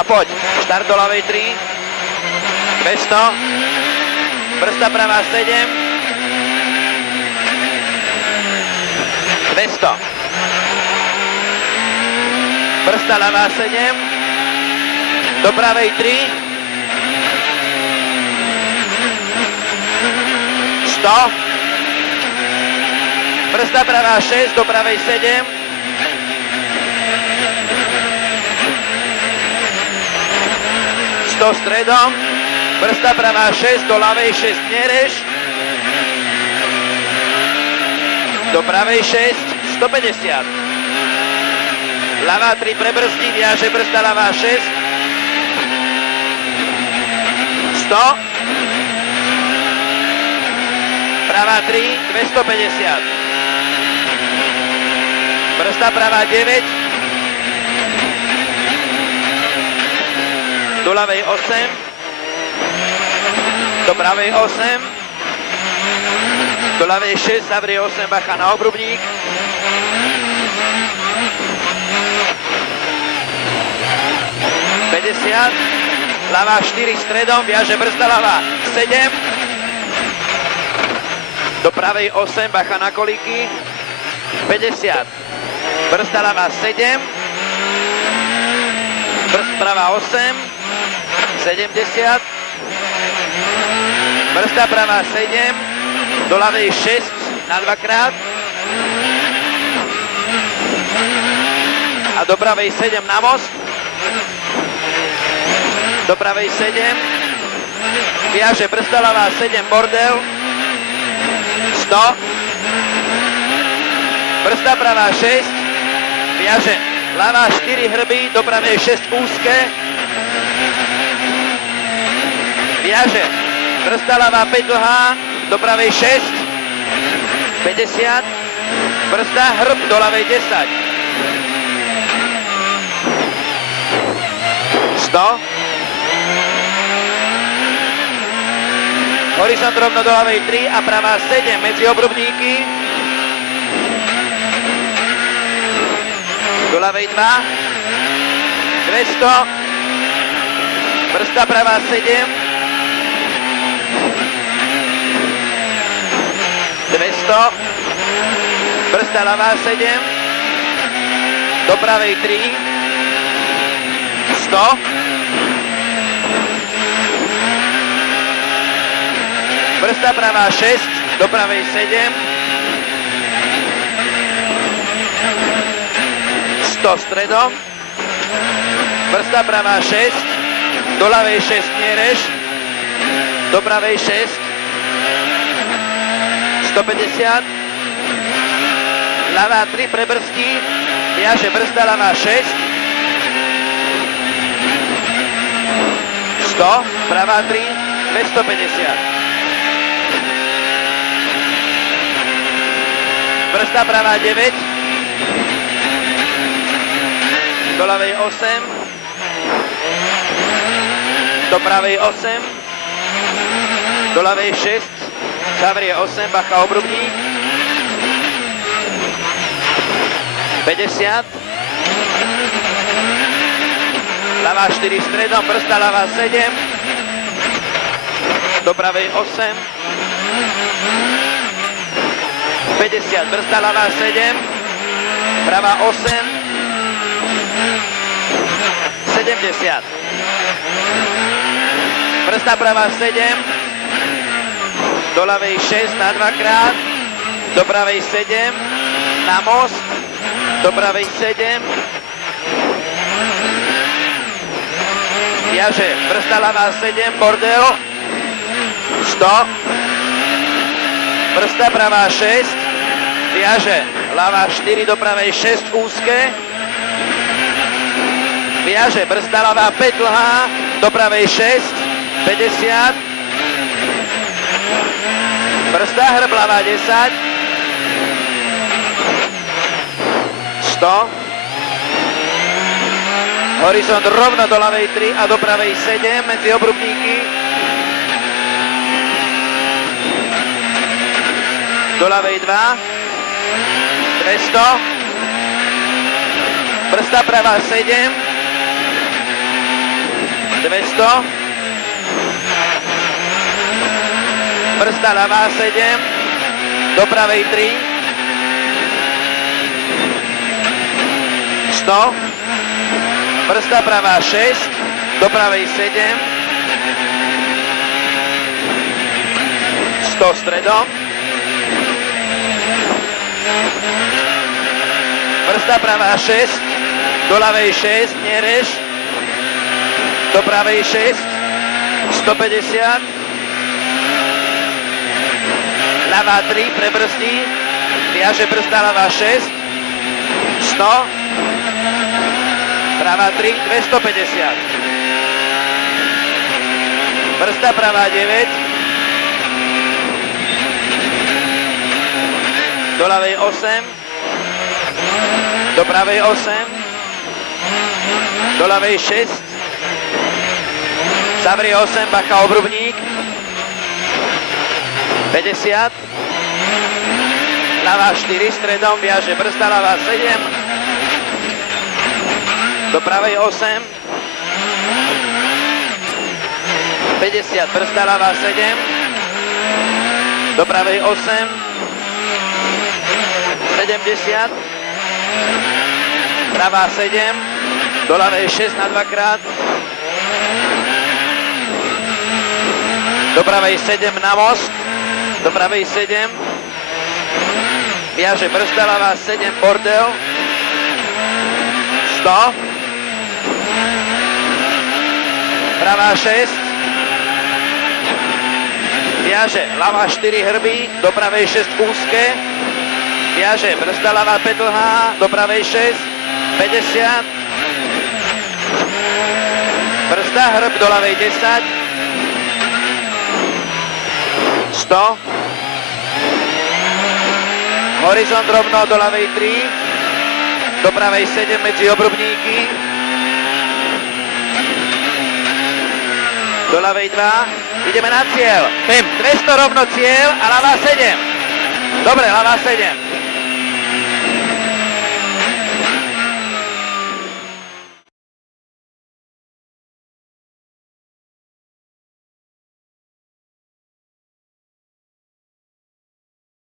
A poď. Štart do ľavej 3. 200. Brzda pravá 7. 200. Brzda ľavá 7. Do pravej 3. 100. Brzda pravá 6, do pravej 7. 100 stredom. Brzda pravá 6, do ľavej 6 nereš. Do pravej 6, 150. Ľavá 3 prebrzdí, viaže brzda ľavá 6. 100. Pravá 3, 250. Brzda pravá 9. Do ľavej 8. Do pravej 8. Do ľavej 6, zavrie 8, bacha na obrubník. 50. Ľavá 4 stredom, viaže brzda ľavá 7. Do pravej 8, bacha na kolíky. 50. Brzda ľavá 7. Brzda pravá 8. 70. Brzda pravá 7. Do ľavej 6 na 2-krát. A do pravej 7 na most. Do pravej 7. Viaže brzda ľavá 7, bordel. 100. Brzda pravá 6. Viaže ľavá 4 hrby, do pravej 6 úzke. Viaže brzda ľavá 5 dlhá, do pravej 6. 50. Brzda hrb, do ľavej 10. 100. Horizont rovno do ľavej 3 a pravá 7 medzi obrubníky. Do ľavej 2. 200. Brzda pravá 7. 200. Brzda ľavá 7. Do pravej 3. 100. Brzda pravá 6, do pravej 7. 100 stredom. Brzda pravá 6, do ľavej 6 nereš. Do pravej 6. 150. Ľavá 3 prebrzdí, viaže brzda ľavá 6. 100, pravá 3, 250. Brzda pravá 9. Do ľavej 8. Do pravej 8. Do ľavej 6. Zavrie 8, bacha obrubník. 50. Ľavá 4 stredom, brzda ľavá 7. Do pravej 8. 50, brzda ľavá 7. Pravá 8. 70. Brzda pravá 7. Do ľavej 6 na 2-krát. Do pravej 7. Na most. Do pravej 7. Viaže brzda ľavá 7, bordel. 100. Brzda pravá 6. Viaže ľavá 4, do pravej 6 úzke. Viaže brzda ľavá 5 dlhá, do pravej 6. 50. Brzda hrb ľavá 10. 100. Horizont rovno do ľavej 3 a do pravej 7 medzi obrubníky. Do ľavej 2. 200. Brzda pravá 7. 200. Brzda ľavá 7, do pravej 3. 100. Brzda pravá 6, do pravej 7. 100 stredom. Brzda pravá 6, do ľavej 6, nerež. Do pravej 6, 150. Ľavá 3, prebrzdí. Viaže brzda ľavá 6, 100. Pravá 3, 250. Brzda pravá 9. Do ľavej 8. Do pravej 8. Do ľavej 6. Zavrie 8, bacha obrubník. 50. Ľavá 4, stredom, viaže brzda ľavá 7. Do pravej 8. 50, brzda ľavá 7. Do pravej 8. 70. Pravá 7. Do ľavej 6 na 2 krát. Do pravej 7 na most. Do pravej 7. Viaže brzda ľavá 7, bordel. 100. Pravá 6. Viaže ľavá 4 hrbí, do pravej 6 úzke. Viaže brzda ľavá 5 dlhá, do pravej 6. 50. Brzda hrb do ľavej 10. 100. Horizont rovno do ľavej 3. Do pravej 7 medzi obrubníky. Do ľavej 2. Ideme na cieľ. 200 rovno cieľ a ľavá 7. Dobre, ľavá 7.